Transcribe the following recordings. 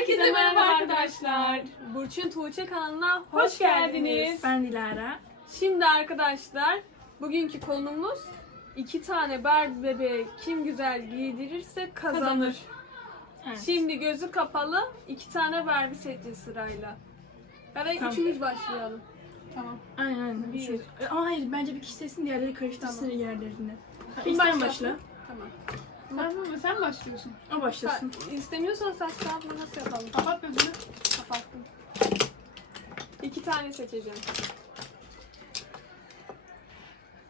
Herkese merhaba arkadaşlar. Burçin Tuğçe kanalına hoş, geldiniz. Ben Dilara. Şimdi arkadaşlar bugünkü konumuz iki tane Barbie bebeği kim güzel giydirirse kazanır. Kazanır. Evet. Şimdi gözü kapalı iki tane Barbie seçeceğiz sırayla. Da Tamam. üçümüz başlayalım. Tamam. Aynen aynen. Bir. Şu- Ama hayır bence bir kişi seçsin diğerleri karıştırsın Tamam. yerlerini. İsteyen başlasın? başla. Tamam. Ben sen başlıyorsun. O başlasın. Ha, istemiyorsan saç kağıt nasıl yapalım? Kapat gözünü. Kapattım. İki tane seçeceğim.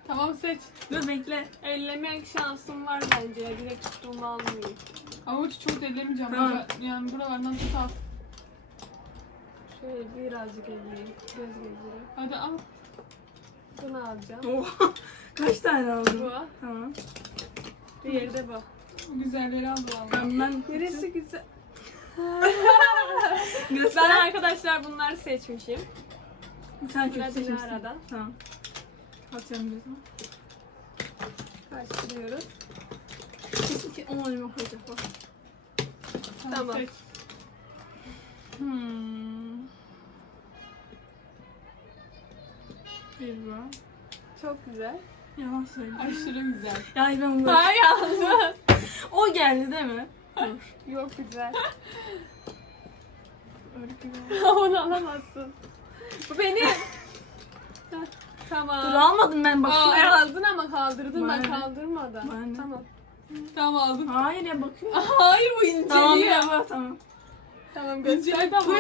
Tamam seç. Dur bekle. Ellemek şansım var bence. ya, Direkt tuttuğumu almayayım. Avuç çok ellemeyeceğim. Tamam. Burada- Yani buralardan tut al. Şöyle birazcık elleyeyim. Göz gezdireyim. Hadi al. Bunu alacağım. Oha. Kaç tane aldın? Bu. Tamam. Diğeri de bu. Bu güzelleri al valla. Ben, ben Neresi güzel? Ben arkadaşlar bunları seçmişim. bir tane kötü Biraz seçmişsin. arada. Tamam. Atıyorum gözümü. Karıştırıyoruz. Kesin ki onu önüme koyacak bak. Tamam. Seç. Hmm. Bir bu. Çok güzel. Yalan söyle. Aşırı güzel. Ya ben bunu... Hayır aldım. O geldi değil mi? Dur. Yok güzel. Güzel. Onu alamazsın. Bu benim. Tamam. Dur almadım ben Aa, bakıyorum. aldın ama kaldırdın ben Bana ne? kaldırmadım. Bana ne? Tamam. Tamam aldım. Hayır ya bakıyorum. Hayır bu inceliyor. Tamam ya bak tamam. Tamam göster. Tamam.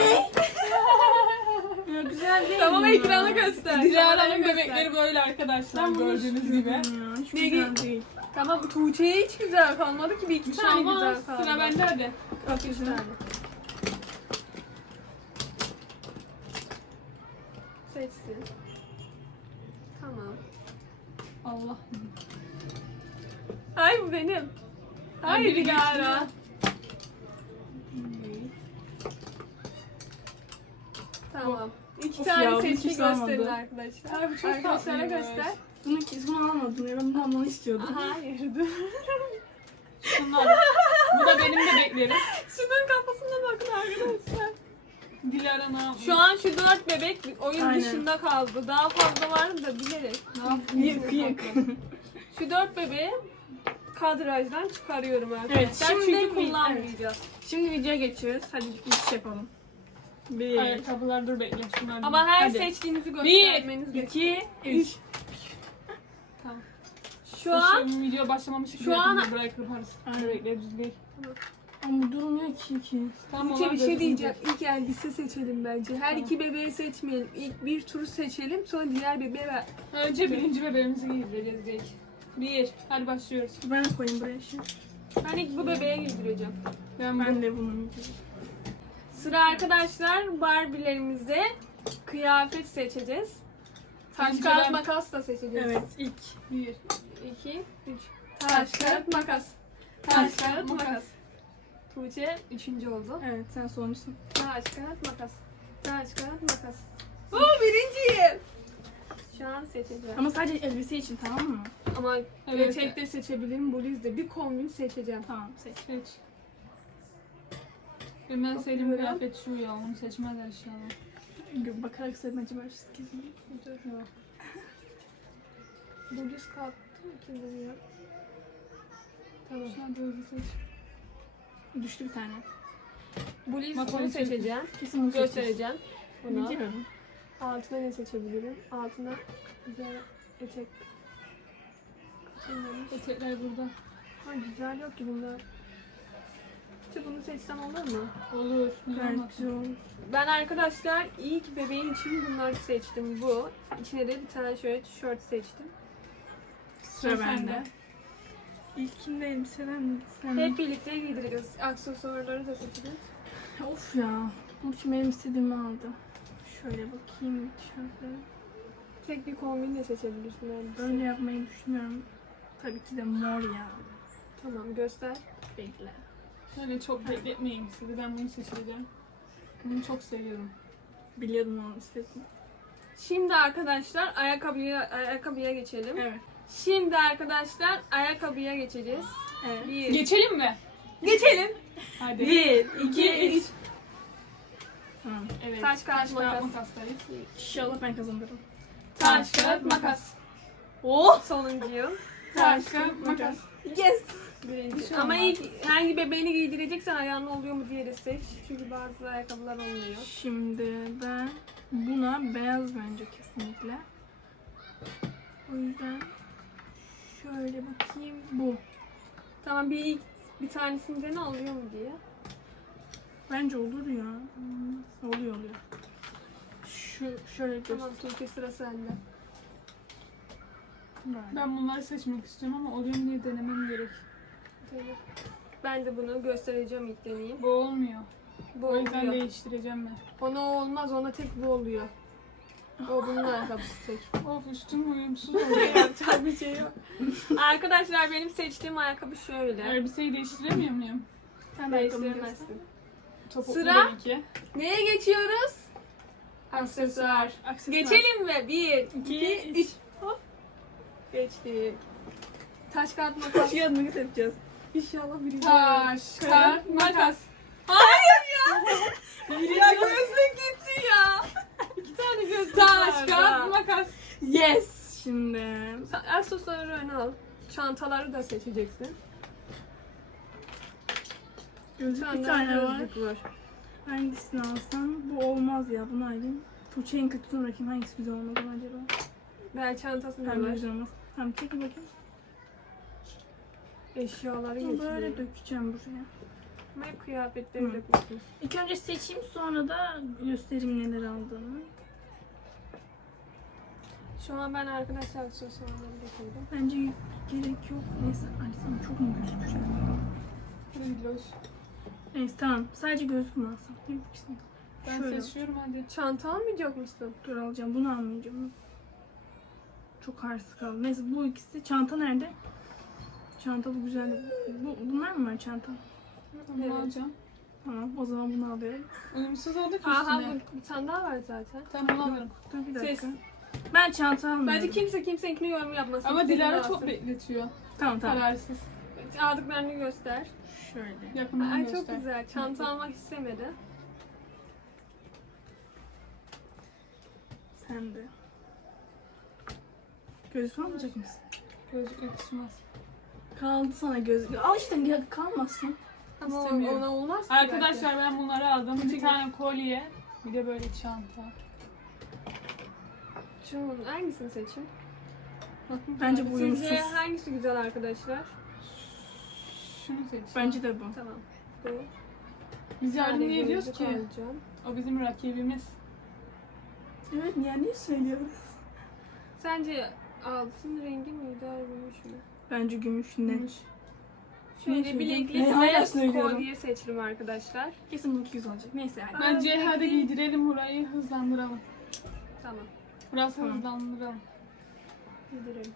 Ya güzel değil Tamam mi? ekrana göster. Dilara'nın bebekleri böyle arkadaşlar Ben bunu gördüğünüz gibi. istiyorum Ya. Hiç Ne güzel değil. Tamam Tuğçe'ye hiç güzel kalmadı ki bir iki tane olmaz. güzel kaldı. Sıra bende hadi. Bak Üç tane. Seçsin. Tamam. Allah. Ay bu benim. Ay, Hayır biri Dilara. Tamam. İki Of tane ya, bunu seçki kimse almadı. gösterin arkadaşlar. Ay, bu çok Arkadaşlara tatlıymış. göster. Bunu, bunu almadım ya. Ben bunu almanı istiyordum. Hayır dur. Şunlar. Bu da benim bebeklerim. Şunun kafasına bakın arkadaşlar. Dilara ne yapmış? Şu an şu dört bebek oyun Aynen. dışında kaldı. Daha fazla vardı da bilerek. ne yapmış? Yık yık. Şu dört bebeği kadrajdan çıkarıyorum arkadaşlar. Evet, şimdi Çünkü bir- kullanmayacağız. Şimdi videoya geçiyoruz. Hadi bir iş yapalım. Bir, Ayakkabılar dur bekle şunlar. Ama her Hadi. seçtiğinizi göstermeniz gerekiyor. iki, üç. Tamam. Şu an Şu video başlamamış. Şu an- Buraya kırparız. Aynen. Bebekleri düzgün. Ama durmuyor ki ki. Tamam Tuğçe olan bir şey gözükmeyecek. diyeceğim. İlk elbise seçelim bence. Her iki bebeği seçmeyelim. İlk bir turu seçelim. Sonra diğer bebeğe ver. Önce birinci bebeğimizi giydireceğiz direkt. Bir. Hadi başlıyoruz. Ben koyayım buraya şimdi. Ben ilk bu bebeğe giydireceğim. Ben. Ben de bunu Sıra arkadaşlar Barbie'lerimize kıyafet seçeceğiz. Taş kağıt ben- makas da seçeceğiz. Evet ilk. Bir. 2, 3. Taş kağıt makas. Taş kağıt makas. Tuğçe üçüncü oldu. Evet sen sonuncusun. Taş kağıt makas. Taş kağıt makas. Oo birinciyim. Şu an seçeceğim. Ama sadece elbise için tamam mı? Ama Evet. tek de seçebilirim. Bluz de bir kombin seçeceğim. Tamam seç. Seç. Benim en sevdiğim Bakıyorum. kıyafet şu ya. Onu seçmezler inşallah. Bakarak söyledim acaba kesin. Dur. Bluz kalktı mı ki buraya? Tamam. Şu an böyle seç. Düştü bir tane. Bluz Bak, bunu onu seçeceğim. Kesin bunu. Göstereceğim. Bunu. Altına ne seçebilirim? Altına güzel etek. Etekler burada. Ha güzel yok ki bunlar. Bunu seçsem olur mu? Olur. Gayet olmasın? güzel olur. Ben arkadaşlar ilk bebeğim için bunları seçtim. Bu. İçine de bir tane şöyle tişört seçtim. Sıra bende. İlkinde elbiseden mi? Sen... Hep birlikte giydireceğiz. Aksesuarları da seçeceğiz. Of ya. Burçin benim istediğimi aldı. Şöyle bakayım tişörtleri. Tek bir kombin de seçebilirsin. elbise. Böyle yapmayı düşünüyorum. Tabii ki de mor ya. Tamam göster. Bekle. Şöyle çok bekletmeyin sizi. Ben bunu seçeceğim. Bunu çok seviyorum. Biliyordum onu istedim. Şimdi arkadaşlar ayakkabıya ayakkabıya geçelim. Evet. Şimdi arkadaşlar ayakkabıya geçeceğiz. Evet. Bir. Geçelim mi? Geçelim. Hadi. Bir, İki, üç. Taş kağıt Taş kağıt makas. makaslayız. İnşallah ben kazanırım. Taş kağıt makas. Oh! Sonuncuyum. Taş kağıt makas. Yes! Birinci. Bir Ama ilk hangi bebeğini giydireceksen ayağına oluyor mu diye de seç. Çünkü bazı ayakkabılar olmuyor. Şimdi ben buna beyaz bence kesinlikle. O yüzden şöyle bakayım. Bu. Tamam bir ilk bir tanesinde ne oluyor mu diye. Bence olur ya. Hmm, Oluyor oluyor. Şu şöyle göster. Tamam Tuğçe sıra sende. Ben bunları seçmek istiyorum ama oluyor mu diye denemem gerek. Ben de bunu göstereceğim ilk deneyeyim. Bu olmuyor. Bu O yüzden oluyor. değiştireceğim ben. Ona olmaz, ona tek bu oluyor. O bunun ayakkabısı tek. Of üstüm uyumsuz oluyor. Yapacak bir şey yok. Arkadaşlar benim seçtiğim ayakkabı şöyle. Elbiseyi değiştiremiyor muyum? Sen. Değiştiremezsin. Topuklu Sıra. benimki. Neye geçiyoruz? Aksesuar. Aksesuar. Geçelim mi? Bir, iki, İki, üç. Hop. Geçtim. Taş kağıt makas. Yanını yapacağız. İnşallah birinci. Taş, kağıt, makas. Hayır ya. ya gözlük gitti ya. İki tane gözlük Taş, da. makas. Yes! Şimdi Sen aksesuarı öne al. Çantaları da seçeceksin. gözlük bir tane var. gözlük var. Hangisini alsam? Bu olmaz ya. Bunu alayım. Tuğçe en kötüsünü bırakayım. Hangisi güzel olmaz acaba? Ben çantasını var. güzel olmaz. Tamam çekin bakayım. Eşyaları Bunu böyle dökeceğim buraya. Ama hep kıyafetleri Hı. dökmüşsün. İlk önce seçeyim sonra da göstereyim neler aldığımı. Şu an ben arkadaşlar aksesuarları getirdim. Bence gerek yok. Neyse Alisam çok mu gözükecek? Rüyloş. Neyse tamam. Sadece gözlük mü alsam? İkisini. Ben Şöyle. seçiyorum hadi. Çanta almayacak mısın? Dur alacağım. Bunu almayacağım. Çok harsız kaldı. Neyse bu ikisi. Çanta nerede? Çanta bu güzel. Bu, bunlar mı var çanta? Bunu Evet. alacağım. Tamam o zaman bunu alıyorum. Uyumsuz oldu ki Aha üstüne. bu bir tane daha var zaten. Tamam bunu alırım. Dur bir dakika. Ses. Ben çanta almıyorum. Bence kimse kimseninkini yorum yapmasın. Ama Dilara çok bekletiyor. Tamam tamam. Kararsız. Aldıklarını göster. Şöyle. Yakından Ay göster. çok güzel. Çanta almak istemedi. Sen de. Gözlük almayacak mısın? Gözlük yakışmaz. Kaldı sana gözlük. Al işte ya kalmasın. Ama İstemiyorum. ona olmaz ki Arkadaşlar ben bunları aldım. Bir tane kolye. Bir de böyle çanta. belki. Şunun hangisini seçeyim? Bence bu Sizce uyumsuz. hangisi güzel arkadaşlar? Şunu seç. Bence de bu. Tamam. Bu. Biz yardım niye ediyoruz ki? alacağım. O bizim rakibimiz. Evet niye niye söylüyoruz? Sence altın rengi mi daha gümüş mü? Bence gümüş net. Gümüş. Şöyle söyleyeyim? bilekli Ne hala beyaz söylüyorum. kolye seçtim arkadaşlar. Kesin bu güzel olacak. Neyse hadi. Bence Aa, hadi peki. giydirelim burayı hızlandıralım. Tamam. Tamam. hızlandıralım. Gidelim.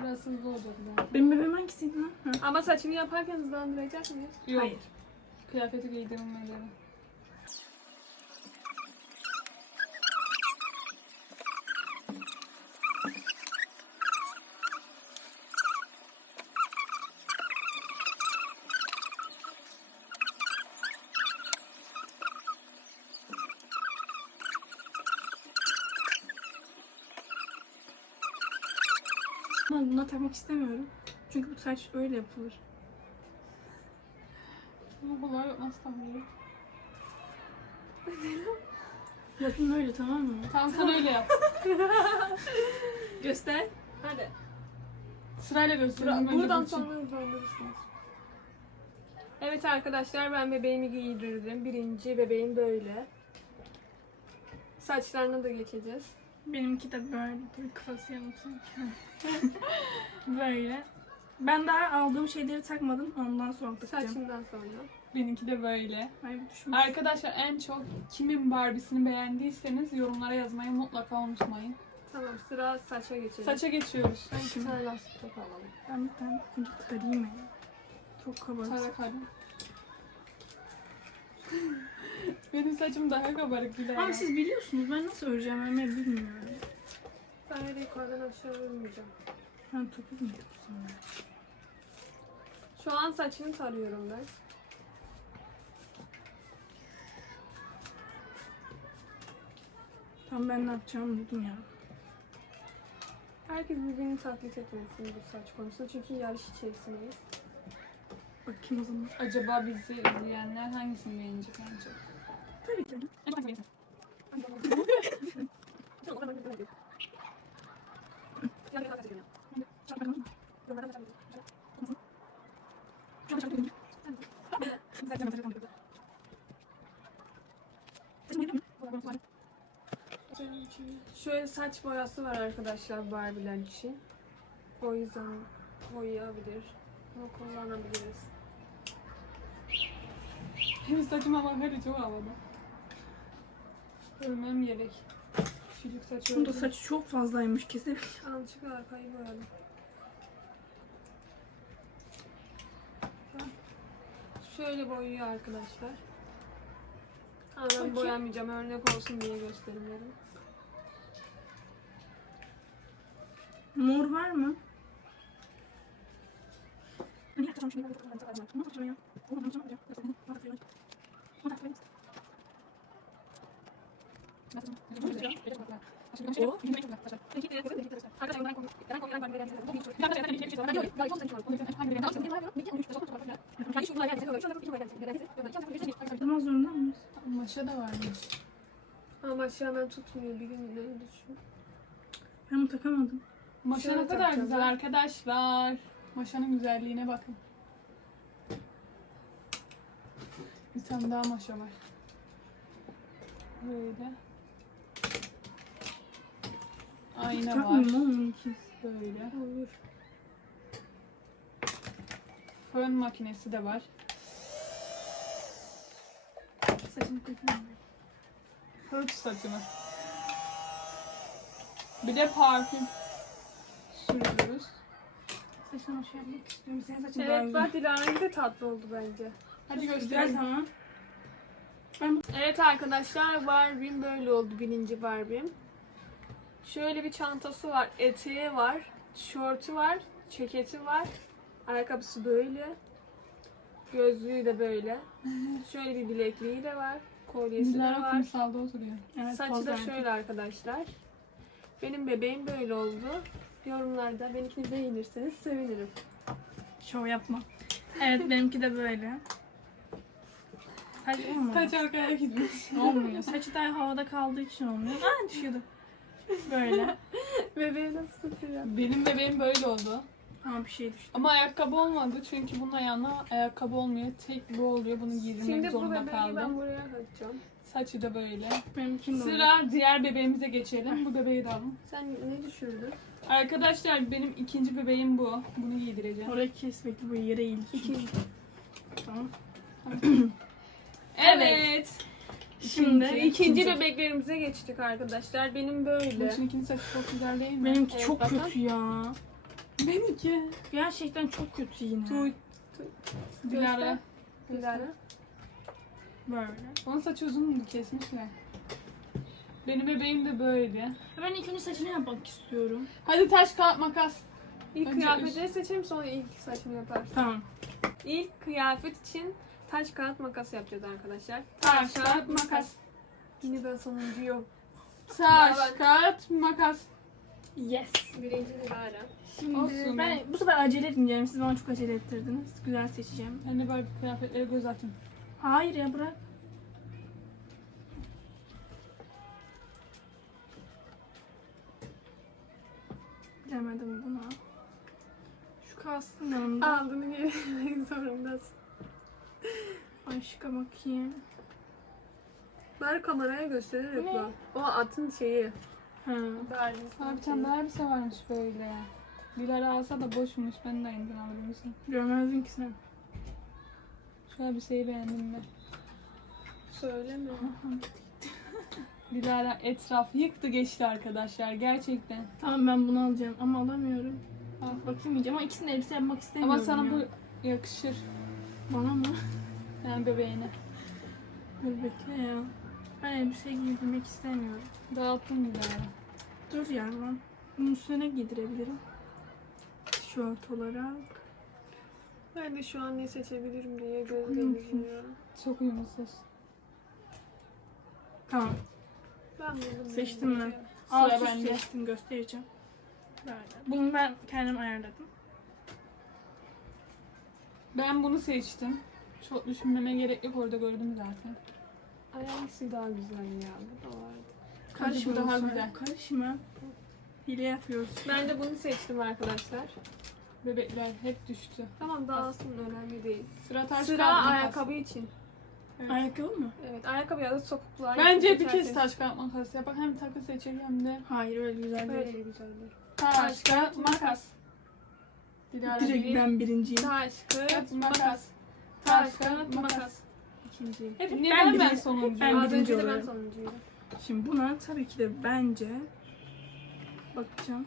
Biraz hızlı olacak yani. Benim bebeğim hangisiydi lan? Ha. Ama saçımı yaparken hızlandıracak mıyız? Yok. Hayır. Kıyafeti giydirmeleri. Takmak istemiyorum. Çünkü bu saç öyle yapılır. Bu kolay nasıl tahmin Bakın öyle tamam mı? Tamam sen öyle yap. Göster. Hadi. Sırayla gösterelim. Bura- buradan sonra hızlandırırsınız. Evet arkadaşlar ben bebeğimi giydirdim. Birinci bebeğim böyle. Saçlarına da geçeceğiz. Benimki de böyle. Dur kafası yamuk sanki. böyle. Ben daha aldığım şeyleri takmadım. Ondan sonra takacağım. Saçından sonra. Benimki de böyle. Ay. Arkadaşlar en çok kimin Barbie'sini beğendiyseniz yorumlara yazmayı mutlaka unutmayın. Tamam sıra saça geçelim. Saça geçiyoruz. Ben iki tane lastik top alalım. Ben bir tane önce tıkarayım ya. Çok kabarık. Tarak hadi. Benim saçım daha kabarık bile. Ama siz biliyorsunuz ben nasıl öreceğim ben bilmiyorum. Ben öyle yukarıdan aşağı vurmayacağım. Ben topuz mu yapsam? Şu an saçını tarıyorum ben. Tam ben ne yapacağımı unuttum ya. Herkes birbirini taklit etmesin bu saç konusunda çünkü yarış içerisindeyiz. Bakayım o zaman. Acaba bizi izleyenler hangisini beğenecek bence? Şöyle saç boyası var arkadaşlar Barbie'ler için. O yüzden boyayabilir. Bunu kullanabiliriz. Benim saçım ama her çok havada. Ölmem gerek. Çocuk saçı Bunda öldü. saçı çok fazlaymış kesin. Azıcık arkayı boyadım. Şöyle boyuyor arkadaşlar. Ama ben Bakayım. boyamayacağım. Örnek olsun diye gösterim Mor var mı? Tamam zorunda mıyız? Maşa da varmış. Ama an ben tutmuyor. Bir gün öyle düşün. Ben bunu takamadım. Maşa Şöyle ne kadar takacağız güzel ha. arkadaşlar. Maşanın güzelliğine bakın. Bir tane daha maşa var. Böyle. Ayna var. İkiz. Böyle. Olur. Fön makinesi de var. Saçını takayım. Fırç saçını. Bir de parfüm sürüyoruz. Saçını şey yapmak istiyorum. Senin saçın daha Evet güzel. bak Dilara'nın de tatlı oldu bence. Hadi Güzel gösterelim. tamam. Evet arkadaşlar Barbie'm böyle oldu birinci Barbie'm. Şöyle bir çantası var, eteği var, tişörtü var, ceketi var, ayakkabısı böyle, gözlüğü de böyle. Şöyle bir bilekliği de var, kolyesi de Dilara var. kumsalda oturuyor. Evet, Saçı da şöyle arkadaşlar. Benim bebeğim böyle oldu. Yorumlarda benimkini beğenirseniz sevinirim. Şov yapma. Evet benimki de böyle. Saç olmuyor. Kaç arkaya gitmiş. Olmuyor. Saçı da havada kaldığı için olmuyor. Aa düşüyordu. Böyle. Bebeği nasıl tutuyor? Benim bebeğim böyle oldu. Ama bir şey düştü. Ama ayakkabı olmadı çünkü bunun ayağına ayakkabı olmuyor. Tek bu oluyor. Bunu giydirmek Şimdi bu zorunda bebeği ben kaldım. buraya takacağım. Saçı da böyle. Benimkini de Sıra diğer bebeğimize geçelim. Bu bebeği de alın. Sen ne düşürdün? Arkadaşlar benim ikinci bebeğim bu. Bunu giydireceğim. Orayı kes bekle bu yere eğil. İkinci. Tamam. Evet. Şimdi İkinci, ikinci bebeklerimize geçtik arkadaşlar. Benim böyle. Bunun ikinci saçı çok güzel değil mi? Benimki Evet, çok bakın. kötü ya. Benimki. Gerçekten çok kötü yine. Tuy. Dilara. Dilara. Böyle. Onun saçı uzundu kesmişler. Benim bebeğim de böyle. Ben ilk önce saçını yapmak istiyorum. Hadi taş kağıt makas. İlk Önce kıyafetleri seçelim sonra ilk saçımı yaparsın. Tamam. İlk kıyafet için taş kağıt makas yapacağız arkadaşlar. Taş kağıt makas. Yine ben sonuncuyum. Taş kağıt makas. Yes. Birinci Dilara. Şimdi Olsun. ben bu sefer acele etmeyeceğim. Siz bana çok acele ettirdiniz. Güzel seçeceğim. Ben de böyle kıyafetlere göz atın. Hayır ya bırak. Bilemedim buna. Şu kalsın yanımda. Aldığını geri zorundasın. Başka bakayım. Ver kameraya göstererek Bu ne? bak. O atın şeyi. Ha. Aa, bir tane daha elbise varmış böyle. Dilara alsa da boşmuş. Ben de aynıdan alırım misin? Görmezdin ki sen. Şu elbiseyi beğendim ben. Söyleme. Dilara etraf yıktı geçti arkadaşlar. Gerçekten. Tamam ben bunu alacağım ama alamıyorum. Al. Bakayım yiyeceğim ama ikisini elbise yapmak istemiyorum Ama sana ya. bu yakışır. Bana mı? Yani bebeğine. Dur bekle ya. Ben elbise giydirmek istemiyorum. Dağıttım Dilara. Dur ya ben. Bunun üstüne giydirebilirim. Tişört olarak. Ben de şu an ne seçebilirim diye Uyumsuz. gözlemliyorum. Çok uyumsuz. Tamam. Ben Seçtim ben. Alt Sıra üst bende. seçtim göstereceğim. Böyle. Bunu ben kendim ayarladım. Ben bunu seçtim. Çok düşünmeme gerek yok orada gördüm zaten. Ay hangisi daha güzel ya? Bu da vardı. Hadi bu daha güzel. Karışma. Hile yapıyoruz. Ben de bunu seçtim arkadaşlar. Bebekler hep düştü. Tamam dağılsın önemli değil. Sıra taş Sıra kağıt, makas. ayakkabı için. Ayakkabı mı? Evet ayakkabı ya da topuklu Bence bir kez taş kağıt makas yap. Bak hem takı seçelim hem de Hayır öyle güzel Böyle değil. de güzeldir. taş kağıt makas. Dilara Direkt bir. ben birinciyim. Taş, kağıt, makas. Taş kağıt makas. İkinciyim. Hep Ben niye ben, ben sonuncuyum? ben Az birinci önce de ben sonuncuydum. Şimdi buna tabii ki de bence bakacağım.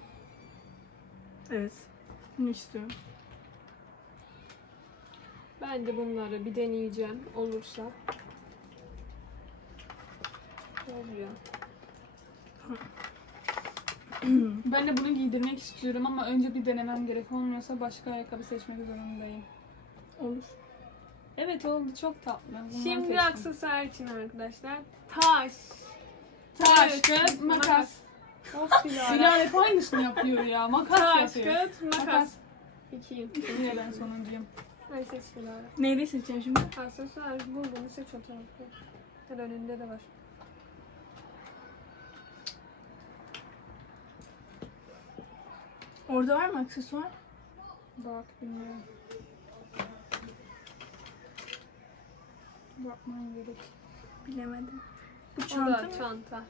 Evet. Bunu istiyorum. Ben de bunları bir deneyeceğim olursa. Oluyor. Ben de bunu giydirmek istiyorum ama önce bir denemem gerek. Olmuyorsa başka ayakkabı seçmek zorundayım. Olur. Evet oldu çok tatlı. Bundan Şimdi seçtim. aksesuar için arkadaşlar. Taş. Taş kağıt makas. Of Dilara. Dilara hep aynısını yapıyor ya. Makas Taş, yapıyor. kağıt, makas. Makas. İkiyim. Yine ben sonuncuyum. Hadi seç Dilara. Neyi seçeceğim şimdi? Aksesuar bul bunu seç o tarafta. Her önünde de var. Orada var mı aksesuar? Bak bilmiyorum. Bakmam gerek. Bilemedim. Bu çanta da mı? çanta.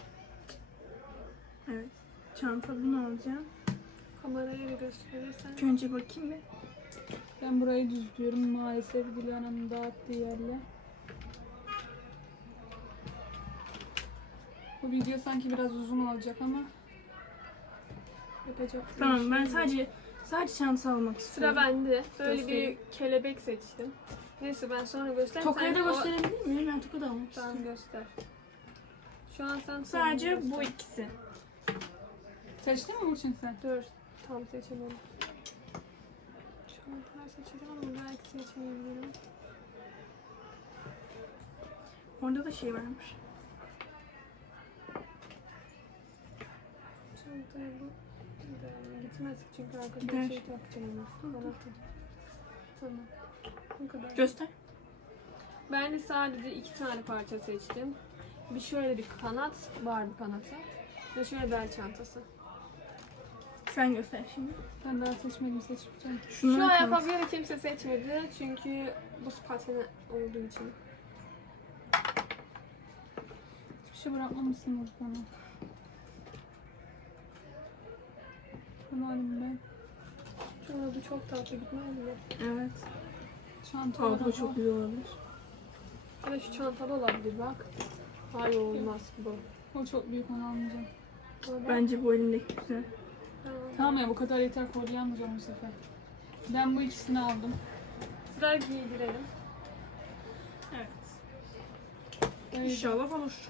Evet. Çanta bunu alacağım. Kameraya bir gösterirsen. İlk önce bakayım bir. Ben burayı düzlüyorum maalesef Dilara'nın dağıttığı yerle. Bu video sanki biraz uzun olacak ama yapacak Tamam şey ben sadece sadece çanta almak Sıra istiyorum. bende. Böyle Göstereyim. bir kelebek seçtim. Neyse ben sonra göstereyim. Tokayı da Sen gösterebilir miyim? Ben toka da almak Tamam istiyorum. göster. Şu an sen Sadece bu ikisi. Seçtin mi Burçin sen? Dur. Tam seçemedim. Şu an kadar seçeceğim ama belki seçmeyebilirim. Orada da şey varmış. Çantaya bu. Gider- Gitmez çünkü arkada Gider. bir şey takacağım. Tamam. Tamam. Bu kadar. Göster. Ben de sadece iki tane parça seçtim. Bir şöyle bir kanat, var bir kanatı. Ve şöyle bel çantası. Sen göster şimdi. Ben daha seçmedim seçeceğim. Şu Şunları kanat. kimse seçmedi çünkü bu pateni olduğu için. Hiçbir şey bırakmamışsınız bana. Bunu alayım ben. Şuna bu çok tatlı gitmez mi? Evet. Çanta Aa, bu çok güzel olabilir. Ya da şu çantalı olabilir bak. Hayır olmaz bu. O çok büyük onu almayacağım. Bence bu elindeki güzel. Tamam. Ya bu kadar yeter kolye almayacağım bu sefer. Ben bu ikisini aldım. Sıra giydirelim. Evet. Öyle. İnşallah olur.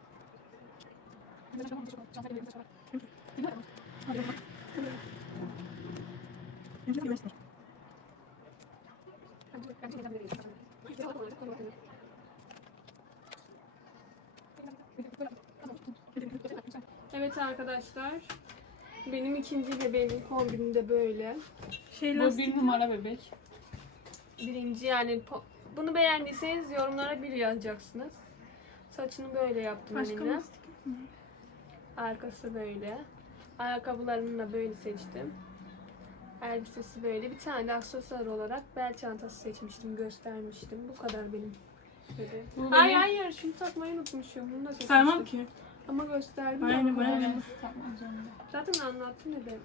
Evet arkadaşlar. Benim ikinci bebeğimin kombini de böyle. Şey Bu bir numara bebek. Birinci yani bunu beğendiyseniz yorumlara bir yazacaksınız. Saçını böyle yaptım Başka elimle. lastik? Arkası böyle. Ayakkabılarını da böyle seçtim. Elbisesi böyle. Bir tane de aksesuar olarak bel çantası seçmiştim, göstermiştim. Bu kadar benim Şöyle. Bu Hayır benim- hayır şunu takmayı unutmuşum. Bunu da seçmiştim. Saymam ki. Ama gösterdim. Aynen, ama. aynen. Takmak zorunda. Zaten anlattım ne demek.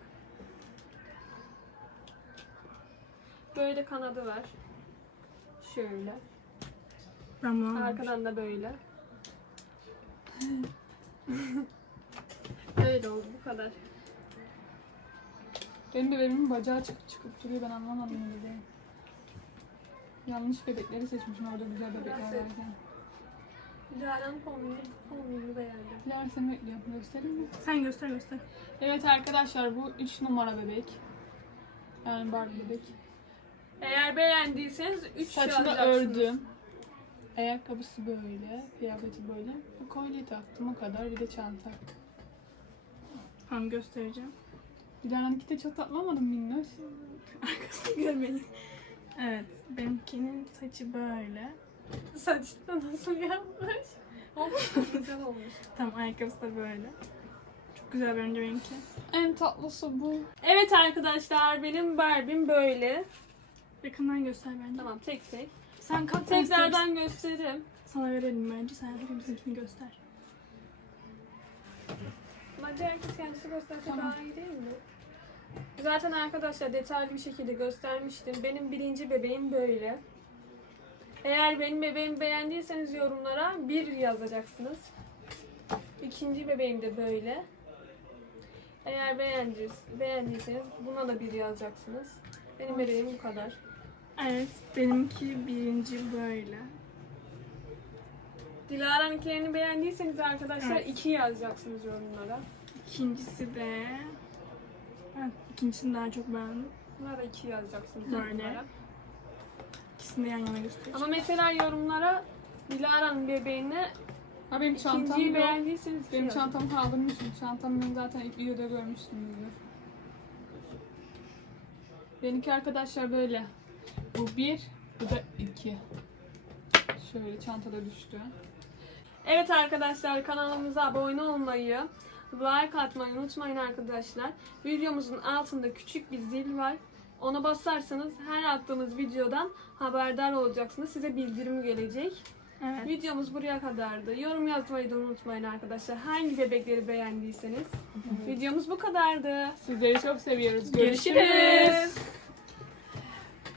Böyle kanadı var. Şöyle. Bunu almamışım. Arkadan da böyle. Böyle oldu bu kadar. Benim bebeğimin bacağı çıkıp çıkıp duruyor ben anlamadım ne dediğini. Yanlış bebekleri seçmişim orada güzel bebekler Nasıl? varken. Dilara'nın kombini, kombini beğendim. Dilara seni bekliyorum. Göstereyim mi? Sen göster göster. Evet arkadaşlar bu 3 numara bebek. Yani Barbie bebek. Eğer beğendiyseniz 3 Saçını ördüm. Ayakkabısı böyle, kıyafeti böyle. Bu kolye taktım o kadar bir de çanta. Tamam göstereceğim. Dilara'nınki de çok tatlı olmadı mı minnoş? Arkasını görmeyin. Evet. Benimkinin saçı böyle. Saçını nasıl yapmış? Güzel olmuş. Tam ayakkabısı da böyle. Çok güzel bence benimki. En tatlısı bu. Evet arkadaşlar benim Barbie'm böyle. Yakından göster bence. Tamam tek tek. Sen kalk Tekrardan göstereyim. Sana verelim bence. Sen hepimizinkini göster. Bence herkes kendisi gösterse Tamam. daha iyi değil mi? Zaten arkadaşlar detaylı bir şekilde göstermiştim. Benim birinci bebeğim böyle. Eğer benim bebeğimi beğendiyseniz yorumlara bir yazacaksınız. İkinci bebeğim de böyle. Eğer beğendiyseniz, beğendiyseniz buna da bir yazacaksınız. Benim bebeğim bu kadar. Evet. Benimki birinci böyle. Dilara'nınkilerini beğendiyseniz arkadaşlar Evet. iki yazacaksınız yorumlara. İkincisi de... Ben ikincisini daha çok beğendim. Buna da iki yazacaksınız Böyle. yorumlara. İkisini de yan yana göstereceğim. Ama mesela yorumlara Dilara'nın bebeğine Ha benim çantam ikinciyi yok. beğendiyseniz iki Benim yazın. çantamı kaldırmışım. Çantamı ben zaten ilk videoda görmüştünüzdür. Benimki arkadaşlar böyle. Bu bir, bu da iki. Şöyle çantada düştü. Evet arkadaşlar kanalımıza abone olmayı, like atmayı unutmayın arkadaşlar. Videomuzun altında küçük bir zil var. Ona basarsanız her attığımız videodan haberdar olacaksınız. Size bildirim gelecek. Evet. Videomuz buraya kadardı. Yorum yazmayı da unutmayın arkadaşlar. Hangi bebekleri beğendiyseniz. Videomuz bu kadardı. Sizleri çok seviyoruz. Görüşürüz. Görüşürüz.